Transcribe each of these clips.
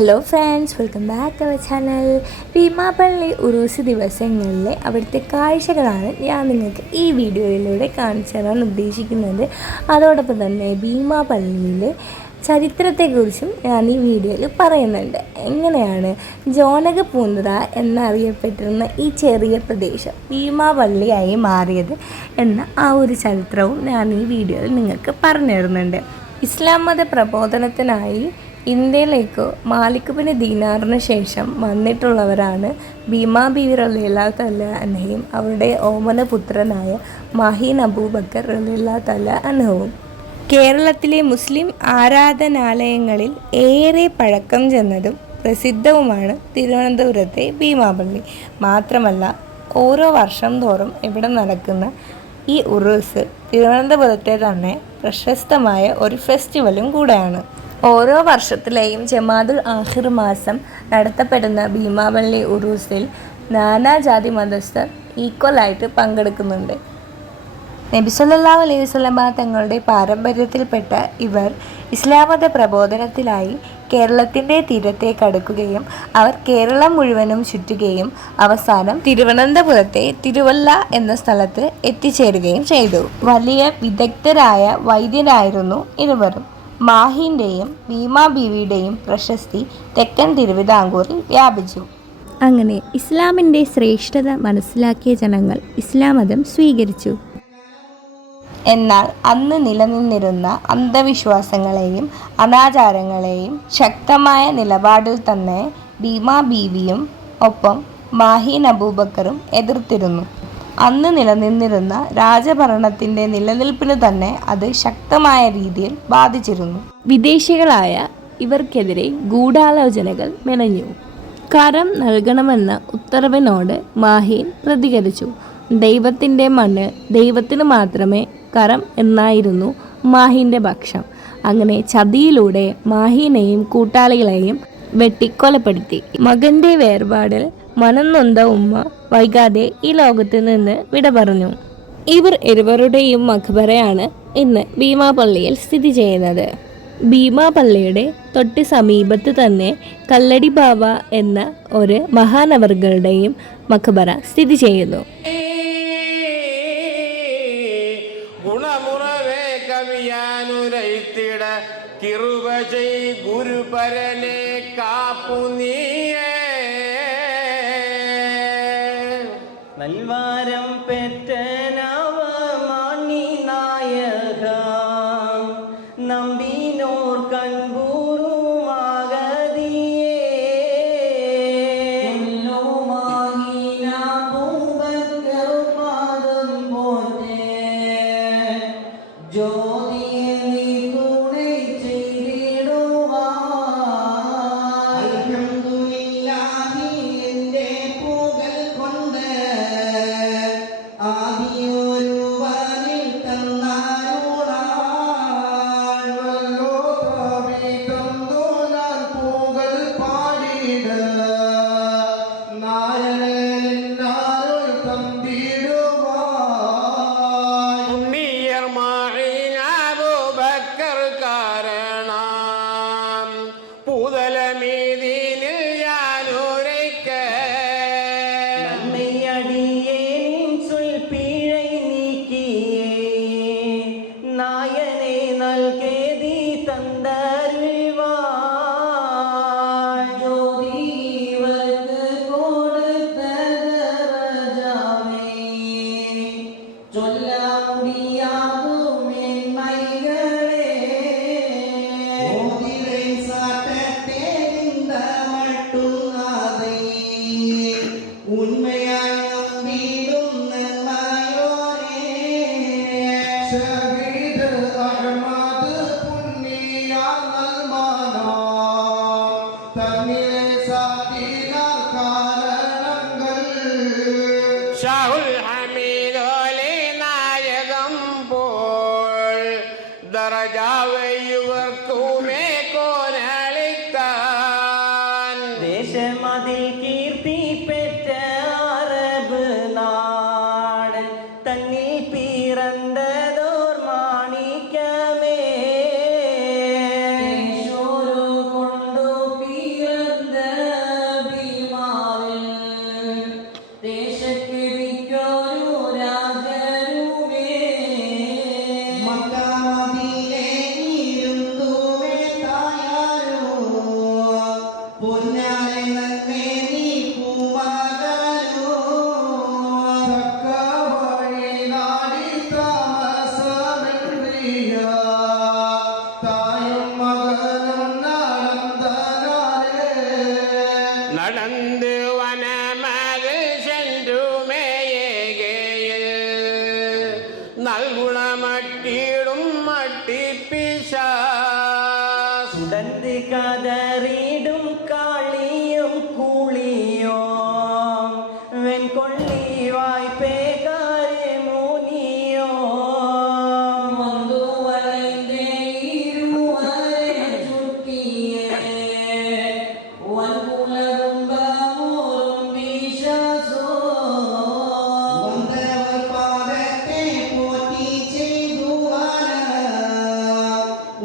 Hello friends welcome back our channel Beemapally Uroos ദിവസങ്ങളിലെ അവിടുത്തെ കാഴ്ചകളാണ് ഞാൻ നിങ്ങൾക്ക് ഈ വീഡിയോയിലൂടെ കാണിച്ചു തരാൻ ഉദ്ദേശിക്കുന്നത്. അതോടൊപ്പം തന്നെ ഭീമാപള്ളിയിലെ ചരിത്രത്തെക്കുറിച്ചും ഞാൻ ഈ വീഡിയോയിൽ പറയുന്നുണ്ട്. എങ്ങനെയാണ് ജോനക പൂന്തുറ എന്നറിയപ്പെട്ടിരുന്ന ഈ ചെറിയ പ്രദേശം ഭീമാപള്ളിയായി മാറിയത് എന്ന ആ ഒരു ചരിത്രവും ഞാൻ ഈ വീഡിയോയിൽ നിങ്ങൾക്ക് പറഞ്ഞു തരുന്നുണ്ട്. ഇസ്ലാം മത പ്രബോധനത്തിനായി ഇന്ത്യയിലേക്ക് മാലിക് ബിൻ ദീനാറിന് ശേഷം വന്നിട്ടുള്ളവരാണ് ഭീമാ ബീവി റലീല്ലാ തല അനഹയും അവരുടെ ഓമന പുത്രനായ മാഹീൻ അബൂബക്കർ റലീല്ലാ തല അനഹവും. കേരളത്തിലെ മുസ്ലിം ആരാധനാലയങ്ങളിൽ ഏറെ പഴക്കം ചെന്നതും പ്രസിദ്ധവുമാണ് തിരുവനന്തപുരത്തെ ഭീമാപള്ളി. മാത്രമല്ല ഓരോ വർഷം തോറും ഇവിടെ നടക്കുന്ന ഈ ഉറൂസ് തിരുവനന്തപുരത്തെ തന്നെ പ്രശസ്തമായ ഒരു ഫെസ്റ്റിവലും കൂടെയാണ്. ഓരോ വർഷത്തിലെയും ജമാദുൽ ആഹിർ മാസം നടത്തപ്പെടുന്ന ഭീമാവള്ളി ഉറൂസിൽ നാനാജാതി മതസ്ഥർ ഈക്വലായിട്ട് പങ്കെടുക്കുന്നുണ്ട്. നബിസല്ലാ അലൈഹി സ്വലമ തങ്ങളുടെ പാരമ്പര്യത്തിൽപ്പെട്ട ഇവർ ഇസ്ലാമത പ്രബോധനത്തിലായി കേരളത്തിന്റെ തീരത്തെ കടക്കുകയും അവർ കേരളം മുഴുവനും ചുറ്റുകയും അവസാനം തിരുവനന്തപുരത്തെ തിരുവല്ല എന്ന സ്ഥലത്ത് എത്തിച്ചേരുകയും ചെയ്തു. വലിയ വിദഗ്ധരായ വൈദ്യരായിരുന്നു ഇരുവരും മാഹിന്റെയും ഭീമാ ബീവിയുടെയും പ്രശസ്തി തെക്കൻ തിരുവിതാംകൂറിൽ വ്യാപിച്ചു. അങ്ങനെ ഇസ്ലാമിന്റെ ശ്രേഷ്ഠത മനസ്സിലാക്കിയ ജനങ്ങൾ ഇസ്ലാം മതം സ്വീകരിച്ചു. എന്നാൽ അന്ന് നിലനിന്നിരുന്ന അന്ധവിശ്വാസങ്ങളെയും അനാചാരങ്ങളെയും ശക്തമായ നിലപാടിൽ തന്നെ ഭീമാ ബീവിയും ഒപ്പം മാഹിൻ അബൂബക്കറും എതിർത്തിരുന്നു. അന്ന് നിലനിന്നിരുന്ന രാജഭരണത്തിന്റെ നിലനിൽപ്പിന് തന്നെ അത് ശക്തമായ രീതിയിൽ ബാധിച്ചിരുന്നു. വിദേശികളായ ഇവർക്കെതിരെ ഗൂഢാലോചനകൾ മെനഞ്ഞു. കരം നൽകണമെന്ന ഉത്തരവിനോട് മാഹീൻ പ്രതികരിച്ചു. ദൈവത്തിന്റെ മണ്ണ് ദൈവത്തിന് മാത്രമേ കരം എന്നായിരുന്നു മാഹീന്റെ പക്ഷം. അങ്ങനെ ചതിയിലൂടെ മാഹീനെയും കൂട്ടാളികളെയും വെട്ടിക്കൊലപ്പെടുത്തി. മകന്റെ വേർപാടിൽ മനം നൊന്ത ഉമ്മ വൈകാതെ ഈ ലോകത്ത് നിന്ന് വിട പറഞ്ഞു. ഇവർ ഇരുവരുടെയും മഖബറയാണ് ഇന്ന് ഭീമാപള്ളിയിൽ സ്ഥിതി ചെയ്യുന്നത്. ഭീമാപള്ളിയുടെ തൊട്ട് സമീപത്ത് തന്നെ കല്ലടി ബാബ എന്ന ഒരു മഹാനവറുകളുടെയും മഖബറ സ്ഥിതി ചെയ്യുന്നു. ഗുണമുറവേ കാപ്പു നീയേ നൽവാരം പെറ്റനവ நாயகம் போல் தரஜாவை இவர் தூமே വീടും മട്ടിപ്പിശ സുഗന്ധി കതറി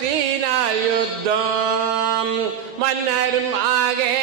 വിരോധത്തിനാൽ യുദ്ധം. മന്നരും ആകെ